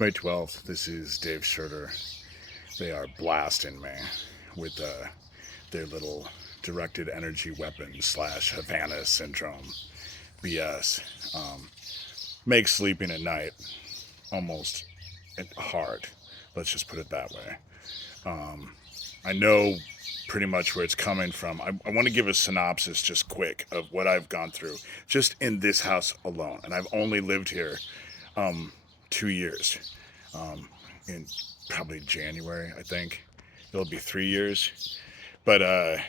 May 12th. This is Dave Shurter. They are blasting me with their little directed energy weapon slash Havana syndrome BS. Makes sleeping at night almost hard. Let's just put it that way. I know pretty much where it's coming from. I want to give a synopsis just quick of what I've gone through just in this house alone. And I've only lived here 2 years. In probably January, I think. It'll be 3 years. But I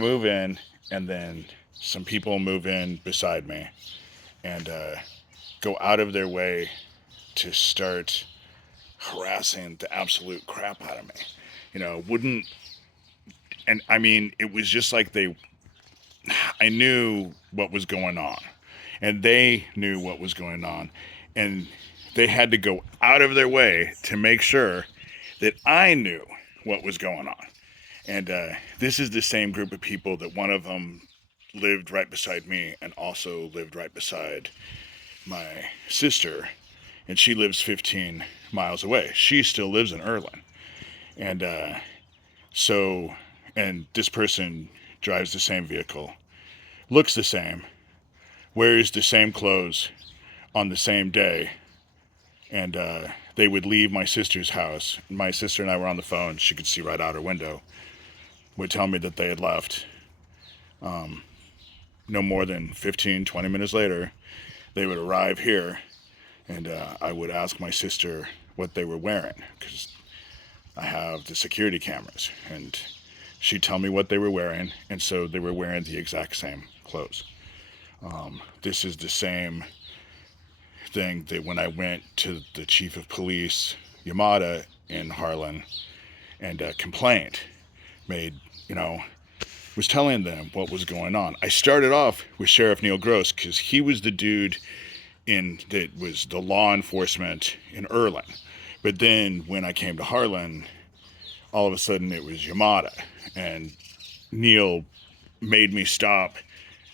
move in, and then some people move in beside me and go out of their way to start harassing the absolute crap out of me. Wouldn't, and I mean, it was just like I knew what was going on, and they knew what was going on, and they had to go out of their way to make sure that I knew what was going on. And this is the same group of people that one of them lived right beside me and also lived right beside my sister, and she lives 15 miles away. She still lives in Erlin. And and this person drives the same vehicle, looks the same, wears the same clothes on the same day, and they would leave my sister's house. My sister and I were on the phone. She could see right out her window. Would tell me that they had left. No more than 15, 20 minutes later, they would arrive here, and I would ask my sister what they were wearing, because I have the security cameras, and she'd tell me what they were wearing, and so they were wearing the exact same clothes. This is the same thing that when I went to the chief of police, Yamada, in Harlan, and complained, was telling them what was going on. I started off with Sheriff Neil Gross because he was the dude that was the law enforcement in Erlin. But then when I came to Harlan, all of a sudden it was Yamada, and Neil made me stop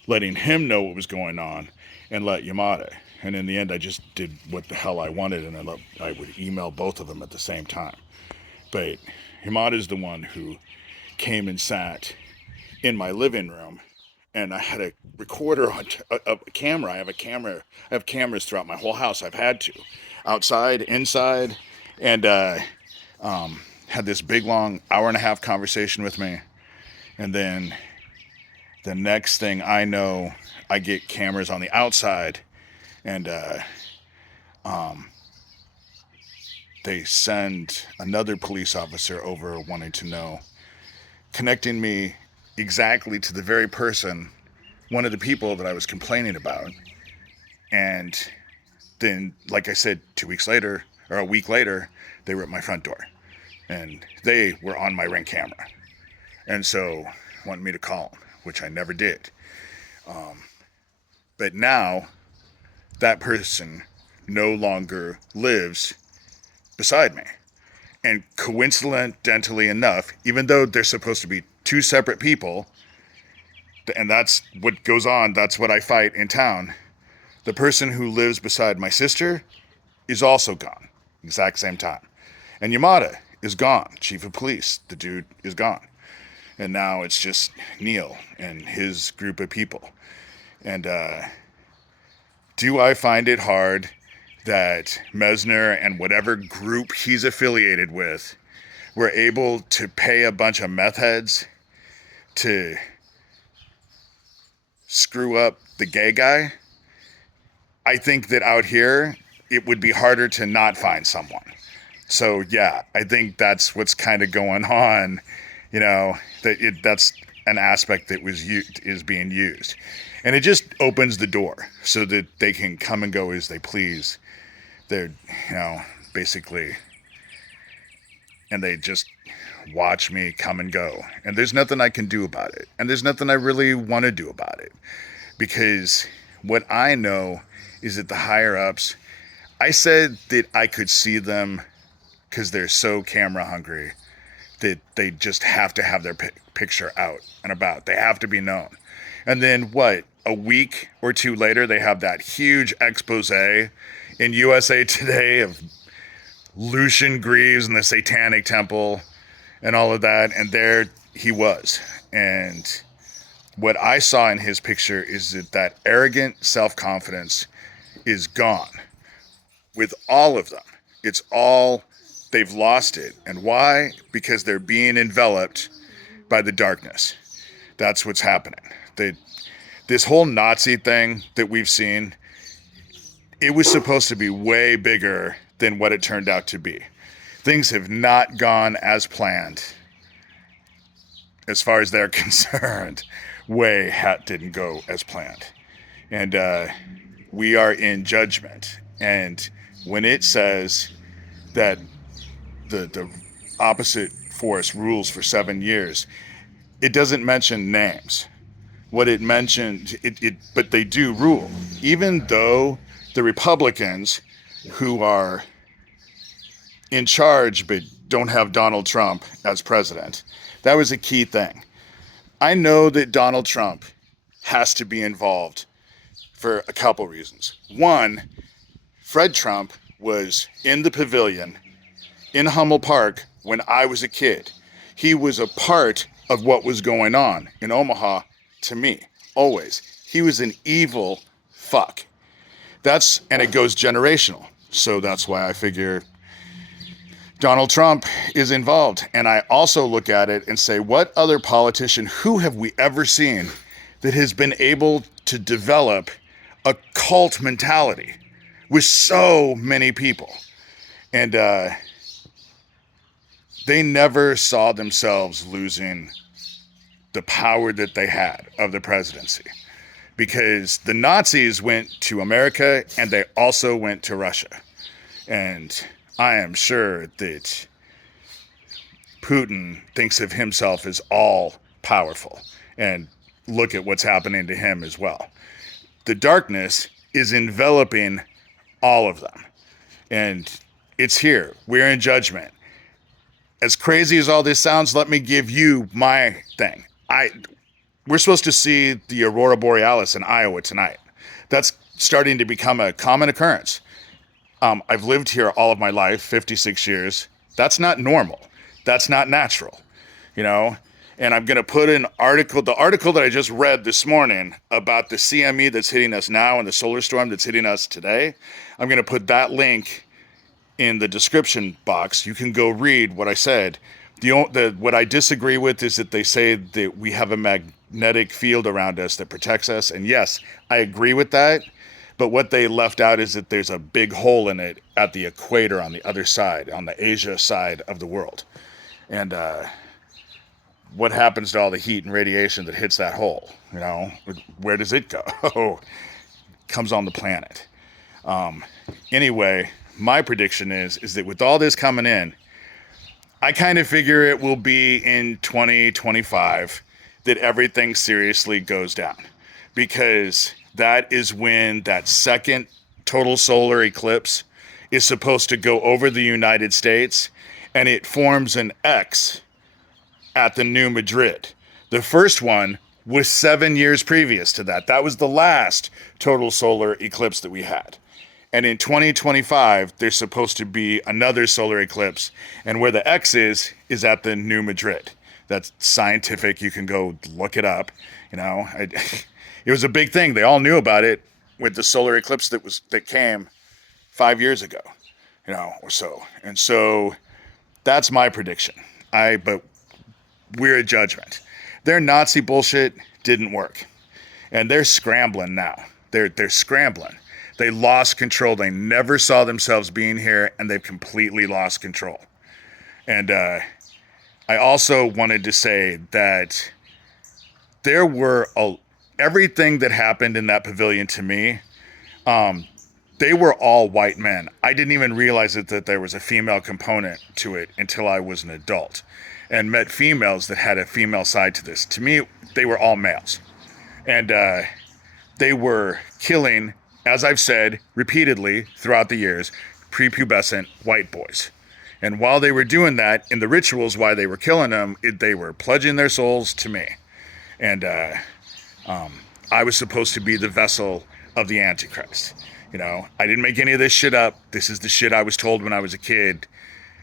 letting him know what was going on and let Yamada. And in the end, I just did what the hell I wanted, and I would email both of them at the same time. But Yamada is the one who came and sat in my living room, and I had a recorder on a camera. I have cameras throughout my whole house. I've had to, outside, inside, and had this big long hour-and-a-half conversation with me. And then the next thing I know, I get cameras on the outside, and they send another police officer over wanting to know, connecting me exactly to the very person, one of the people that I was complaining about. And then, like I said, 2 weeks later, or a week later, they were at my front door, and they were on my Ring camera, and so wanted me to call them, which I never did. But now that person no longer lives beside me. And coincidentally enough, even though they're supposed to be two separate people, and that's what goes on, that's what I fight in town, the person who lives beside my sister is also gone, exact same time. And Yamada is gone, chief of police, the dude is gone. And now it's just Neil and his group of people. And do I find it hard that Mesner and whatever group he's affiliated with were able to pay a bunch of meth heads to screw up the gay guy? I think that out here, it would be harder to not find someone. So yeah, I think that's what's kind of going on, that's an aspect that is being used. And it just opens the door so that they can come and go as they please. They're, basically, and they just watch me come and go. And there's nothing I can do about it. And there's nothing I really want to do about it. Because what I know is that the higher ups, I said that I could see them because they're so camera hungry that they just have to have their picture out and about. They have to be known. And then a week or two later, they have that huge expose in USA Today of Lucian Greaves and the Satanic Temple and all of that. And there he was. And what I saw in his picture is that arrogant self-confidence is gone with all of them. It's all, they've lost it. And why? Because they're being enveloped by the darkness. That's what's happening. This whole Nazi thing that we've seen, it was supposed to be way bigger than what it turned out to be. Things have not gone as planned as far as they're concerned. Didn't go as planned. And we are in judgment. And when it says that the opposite force rules for 7 years, it doesn't mention names. What it mentioned, but they do rule. Even though the Republicans who are in charge but don't have Donald Trump as president, that was a key thing. I know that Donald Trump has to be involved for a couple reasons. One, Fred Trump was in the pavilion in Hummel Park when I was a kid. He was a part of what was going on in Omaha to me, always. He was an evil fuck. And it goes generational. So that's why I figure Donald Trump is involved. And I also look at it and say, what other politician, who have we ever seen that has been able to develop a cult mentality with so many people? And they never saw themselves losing the power that they had of the presidency, because the Nazis went to America and they also went to Russia. And I am sure that Putin thinks of himself as all powerful, and look at what's happening to him as well. The darkness is enveloping all of them, and it's here. We're in judgment. As crazy as all this sounds, let me give you my thing. We're supposed to see the Aurora Borealis in Iowa tonight. That's starting to become a common occurrence. I've lived here all of my life, 56 years. That's not normal. That's not natural, you know? And I'm going to put the article that I just read this morning about the CME that's hitting us now and the solar storm that's hitting us today. I'm going to put that link in the description box. You can go read what I said. What I disagree with is that they say that we have a magnetic field around us that protects us. And yes, I agree with that. But what they left out is that there's a big hole in it at the equator on the other side, on the Asia side of the world. And what happens to all the heat and radiation that hits that hole? You know, where does it go? Comes on the planet. Anyway, my prediction is that with all this coming in, I kind of figure it will be in 2025 that everything seriously goes down, because that is when that second total solar eclipse is supposed to go over the United States, and it forms an X at the New Madrid. The first one was 7 years previous to that. That was the last total solar eclipse that we had. And in 2025, there's supposed to be another solar eclipse. And where the X is at the New Madrid. That's scientific. You can go look it up. You know, it was a big thing. They all knew about it with the solar eclipse that came 5 years ago, you know, or so. And so that's my prediction. But we're at judgment. Their Nazi bullshit didn't work. And they're scrambling now. They're scrambling. They lost control. They never saw themselves being here, and they've completely lost control. And I also wanted to say that there were everything that happened in that pavilion to me, they were all white men. I didn't even realize that there was a female component to it until I was an adult and met females that had a female side to this. To me, they were all males. And they were killing, as I've said repeatedly throughout the years, prepubescent white boys. And while they were doing that, in the rituals why they were killing them, they were pledging their souls to me. And I was supposed to be the vessel of the Antichrist. You know, I didn't make any of this shit up. This is the shit I was told when I was a kid,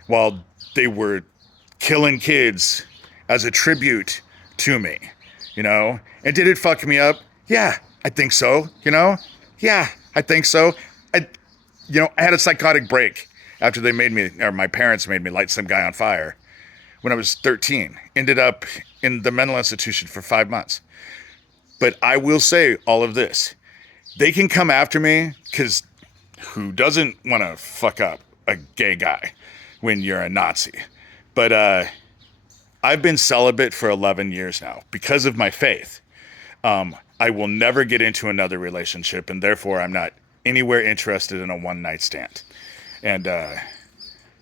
while they were killing kids as a tribute to me, you know? And did it fuck me up? Yeah, I think so, you know? Yeah, I think so. I had a psychotic break after they made me, or my parents made me light some guy on fire when I was 13. Ended up in the mental institution for 5 months. But I will say all of this. They can come after me, because who doesn't want to fuck up a gay guy when you're a Nazi? But I've been celibate for 11 years now because of my faith. I will never get into another relationship, and therefore I'm not anywhere interested in a one-night stand. And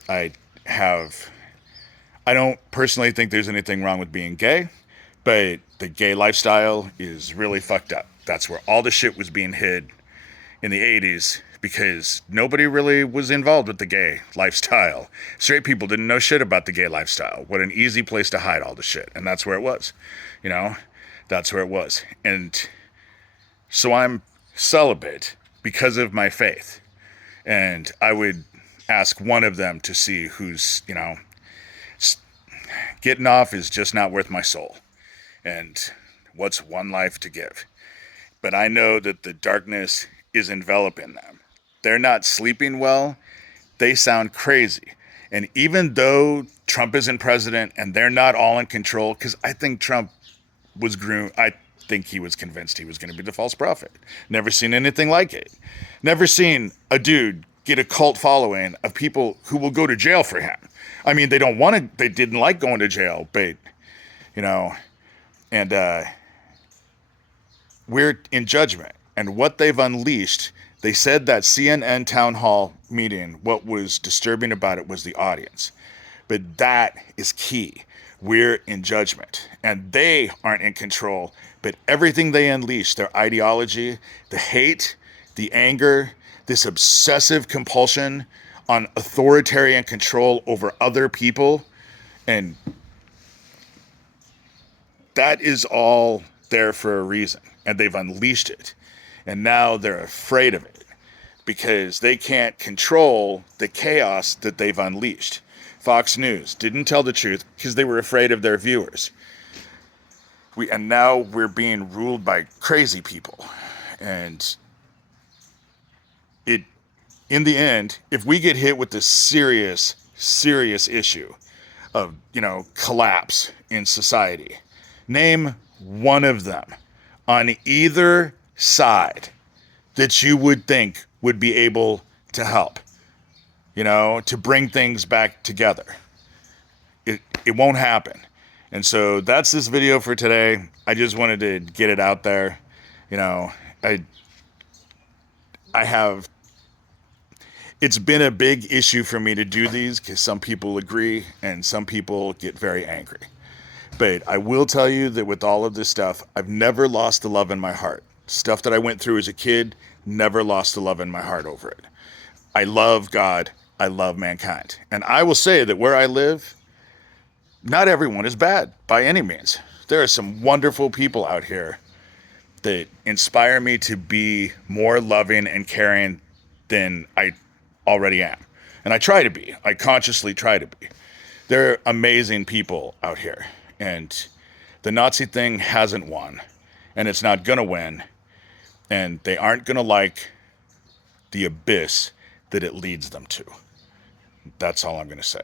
I don't personally think there's anything wrong with being gay, but the gay lifestyle is really fucked up. That's where all the shit was being hid in the 80s, because nobody really was involved with the gay lifestyle. Straight people didn't know shit about the gay lifestyle. What an easy place to hide all the shit. And that's where it was, you know? That's where it was. And so I'm celibate because of my faith. And I would ask one of them to see who's, you know, getting off is just not worth my soul. And what's one life to give? But I know that the darkness is enveloping them. They're not sleeping well. They sound crazy. And even though Trump isn't president and they're not all in control, because I think Trump was groomed, I think he was convinced he was going to be the false prophet. Never seen anything like it. Never seen a dude get a cult following of people who will go to jail for him. I mean, they didn't like going to jail, but, you know, and we're in judgment. And what they've unleashed, they said that CNN town hall meeting, what was disturbing about it was the audience. But that is key. We're in judgment. And they aren't in control, but everything they unleash, their ideology, the hate, the anger, this obsessive compulsion on authoritarian control over other people, and that is all there for a reason. And they've unleashed it. And now they're afraid of it because they can't control the chaos that they've unleashed. Fox News didn't tell the truth because they were afraid of their viewers. And now we're being ruled by crazy people. And in the end, if we get hit with this serious issue of, you know, collapse in society, name one of them on either side that you would think would be able to help, you know, to bring things back together. It won't happen. And so that's this video for today. I just wanted to get it out there. You know, it's been a big issue for me to do these because some people agree and some people get very angry. But I will tell you that with all of this stuff, I've never lost the love in my heart. Stuff that I went through as a kid, never lost the love in my heart over it. I love God. I love mankind. And I will say that where I live, not everyone is bad by any means. There are some wonderful people out here that inspire me to be more loving and caring than I already am. And I try to be. I consciously try to be. There are amazing people out here. And the Nazi thing hasn't won. And it's not going to win. And they aren't going to like the abyss that it leads them to. That's all I'm going to say.